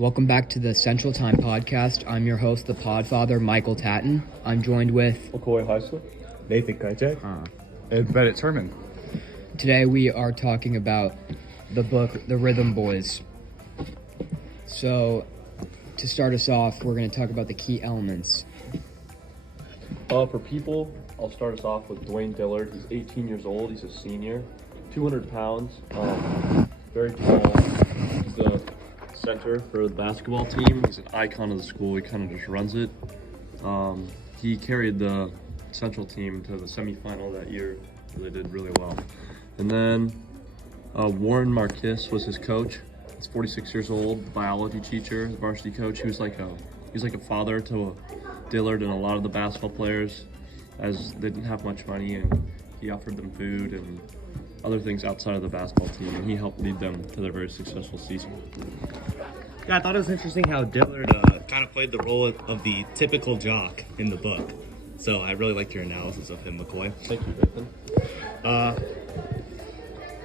Welcome back to the Central Time Podcast. I'm your host, the Podfather, Michael Tatton. I'm joined with McCoy Heisler, Nathan Kajak, and Bennett Turman. Today we are talking about the book, The Rhythm Boys. So, to start us off, we're going to talk about the key elements. For people, I'll start us off with Dwayne Dillard. He's 18 years old. He's a senior, 200 pounds, very tall. He's the center for the basketball team. He's an icon of the school. He kind of just runs it. He carried the Central team to the semifinal that year. So they did really well. And then Warren Marquis was his coach. He's 46 years old, biology teacher, varsity coach. He was like a father to Dillard and a lot of the basketball players, as they didn't have much money, and he offered them food and other things outside of the basketball team, and he helped lead them to their very successful season. Yeah, I thought it was interesting how Dillard kind of played the role of the typical jock in the book. So I really liked your analysis of him, McCoy. Thank you, Nathan.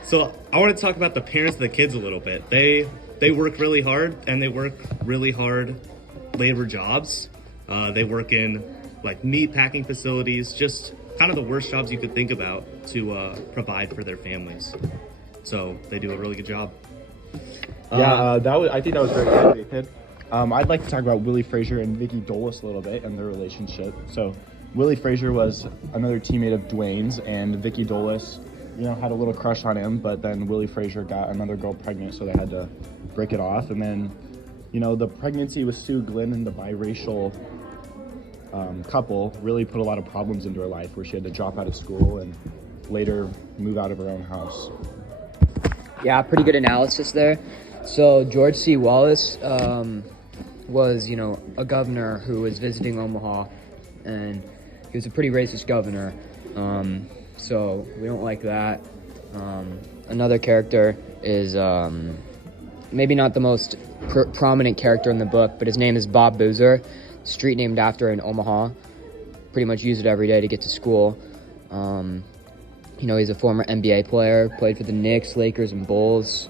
So I want to talk about the parents of the kids a little bit. They work really hard, and they work really hard labor jobs. They work in like meat packing facilities, just kind of the worst jobs you could think about to provide for their families. So they do a really good job. I think that was very good, Nathan. I'd like to talk about Willie Frazier and Vicky Dolis a little bit and their relationship. So Willie Frazier was another teammate of Dwayne's, and Vicky Dolis, had a little crush on him, but then Willie Frazier got another girl pregnant, so they had to break it off. And then, the pregnancy with Sue Glennon, the biracial couple, really put a lot of problems into her life, where she had to drop out of school and later move out of her own house. Yeah, pretty good analysis there. So George C. Wallace was, a governor who was visiting Omaha, and he was a pretty racist governor. So we don't like that. Another character is maybe not the most prominent character in the book, but his name is Bob Boozer, street named after in Omaha. Pretty much use it every day to get to school. He's a former NBA player, played for the Knicks, Lakers, and Bulls.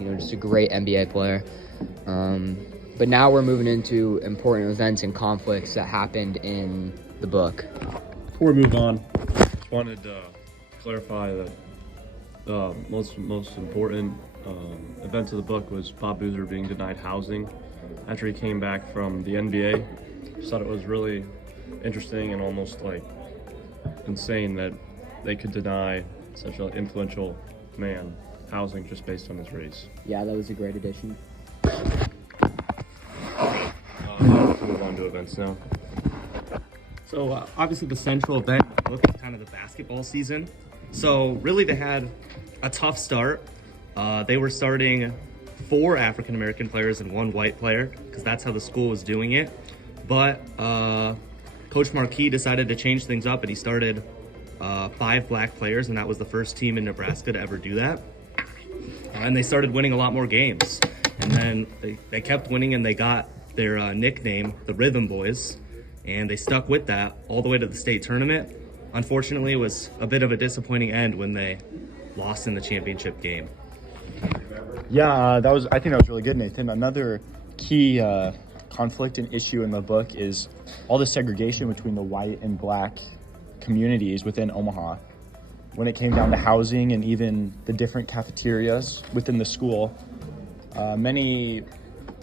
Just a great NBA player. But now we're moving into important events and conflicts that happened in the book. Before we move on, just wanted to clarify that the most important event of the book was Bob Boozer being denied housing after he came back from the NBA. Just thought it was really interesting and almost like insane that they could deny such an influential man housing just based on his race. Yeah, that was a great addition. Move on to events now. So obviously the central event was kind of the basketball season. So really they had a tough start. They were starting 4 African-American players and 1 white player, because that's how the school was doing it. But Coach Marquis decided to change things up, and he started 5 black players, and that was the first team in Nebraska to ever do that. And they started winning a lot more games. And then they kept winning, and they got their nickname, the Rhythm Boys, and they stuck with that all the way to the state tournament. Unfortunately, it was a bit of a disappointing end when they lost in the championship game. Yeah, I think that was really good, Nathan. Another key conflict and issue in the book is all the segregation between the white and black communities within Omaha. When it came down to housing and even the different cafeterias within the school, many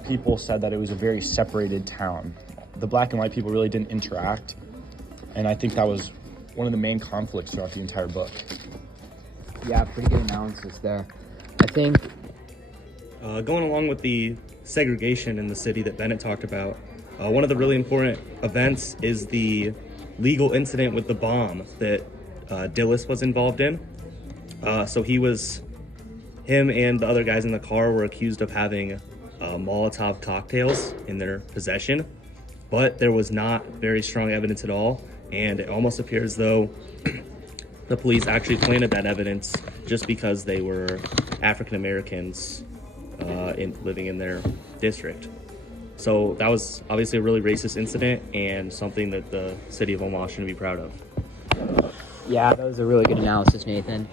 people said that it was a very separated town. The black and white people really didn't interact, and I think that was one of the main conflicts throughout the entire book. Yeah, pretty good analysis there. I think Going along with the segregation in the city that Bennett talked about, one of the really important events is the legal incident with the bomb that Dillis was involved in. So him and the other guys in the car were accused of having Molotov cocktails in their possession, but there was not very strong evidence at all, and it almost appears though the police actually planted that evidence just because they were African Americans living in their district. So that was obviously a really racist incident and something that the city of Omaha shouldn't be proud of. Yeah, that was a really good analysis, Nathan.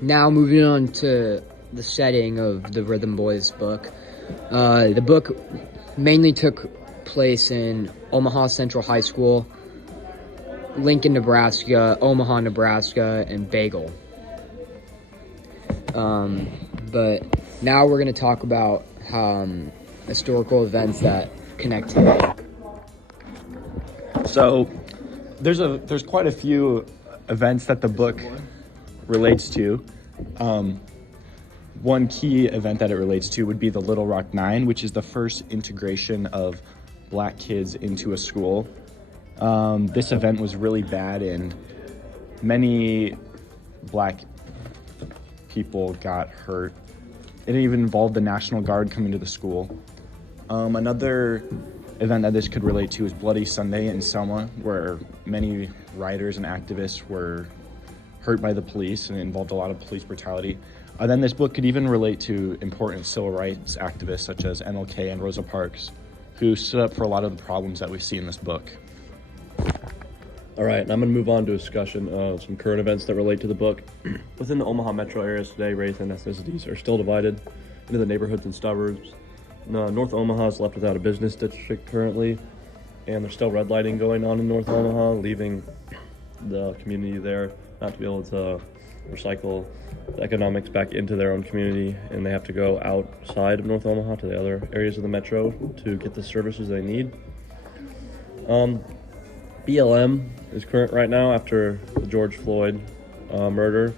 Now moving on to the setting of the Rhythm Boys book. The book mainly took place in Omaha Central High School, Lincoln, Nebraska, Omaha, Nebraska, and Bagel. But now we're going to talk about historical events that connect today. So there's quite a few events that the book relates to. One key event that it relates to would be the Little Rock Nine, which is the first integration of black kids into a school. This event was really bad, and many black people got hurt. It even involved the National Guard coming to the school. Another event that this could relate to is Bloody Sunday in Selma, where many rioters and activists were hurt by the police, and it involved a lot of police brutality. Then this book could even relate to important civil rights activists such as MLK and Rosa Parks, who stood up for a lot of the problems that we see in this book. All right, and I'm going to move on to a discussion of some current events that relate to the book. Within the Omaha metro areas today, race and ethnicities are still divided into the neighborhoods and suburbs. North Omaha is left without a business district currently, and there's still redlining going on in North Omaha, leaving the community there not to be able to recycle the economics back into their own community, and they have to go outside of North Omaha to the other areas of the metro to get the services they need. BLM is current right now after the George Floyd murder,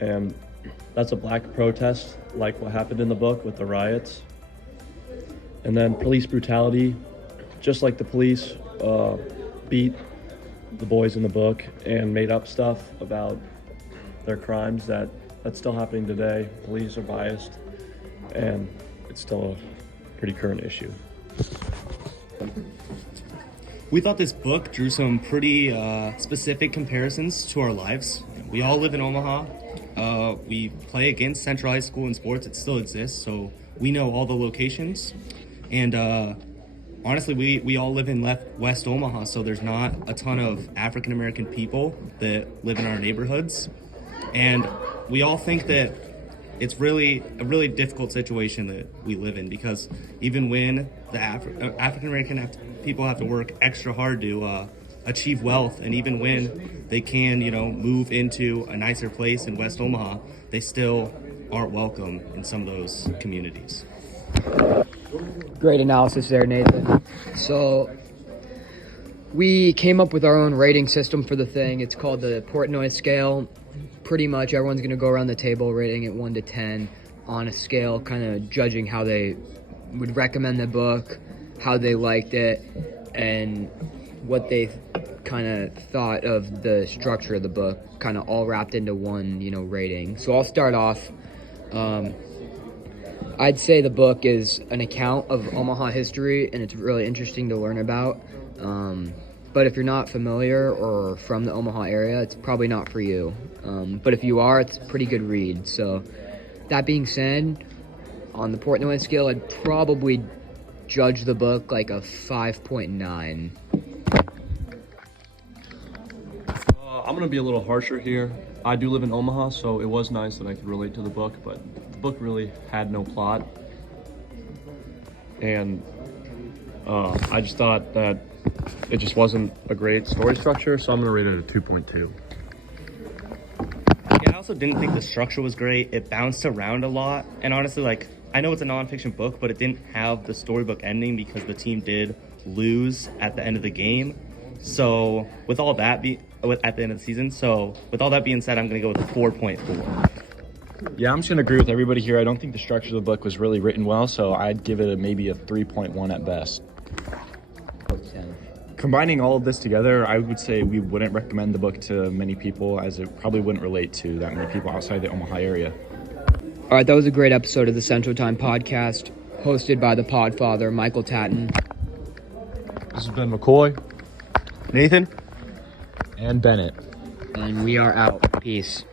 and that's a black protest like what happened in the book with the riots. And then police brutality, just like the police beat the boys in the book and made up stuff about their crimes, that's still happening today. Police are biased, and it's still a pretty current issue. We thought this book drew some pretty specific comparisons to our lives. We all live in Omaha. We play against Central High School in sports. It still exists, so we know all the locations. And honestly, we all live in West Omaha, so there's not a ton of African American people that live in our neighborhoods. And we all think that it's really a really difficult situation that we live in, because even when the African American people have to work extra hard to achieve wealth, and even when they can, move into a nicer place in West Omaha, they still aren't welcome in some of those communities. Great analysis there, Nathan. So we came up with our own rating system for the thing. It's called the Portnoy scale. Pretty much everyone's going to go around the table rating it 1 to 10 on a scale, kind of judging how they would recommend the book, how they liked it, and what they kind of thought of the structure of the book, kind of all wrapped into one, rating. So I'll start off. I'd say the book is an account of Omaha history, and it's really interesting to learn about. But if you're not familiar or from the Omaha area, it's probably not for you. But if you are, it's a pretty good read. So that being said, on the Portnoy scale, I'd probably judge the book like a 5.9. I'm going to be a little harsher here. I do live in Omaha, so it was nice that I could relate to the book, but the book really had no plot. And I just thought that it just wasn't a great story structure, so I'm going to rate it a 2.2. Yeah, I also didn't think the structure was great. It bounced around a lot. And honestly, I know it's a nonfiction book, but it didn't have the storybook ending because the team did lose at the end of the game. So with all that at the end of the season, so with all that being said, I'm going to go with a 4.4. Yeah, I'm just going to agree with everybody here. I don't think the structure of the book was really written well, so I'd give it maybe a 3.1 at best. Combining all of this together, I would say we wouldn't recommend the book to many people, as it probably wouldn't relate to that many people outside the Omaha area. All right, that was a great episode of the Central Time podcast, hosted by the Podfather, Michael Tatton. This has been McCoy, Nathan? And Bennett. And we are out. Peace.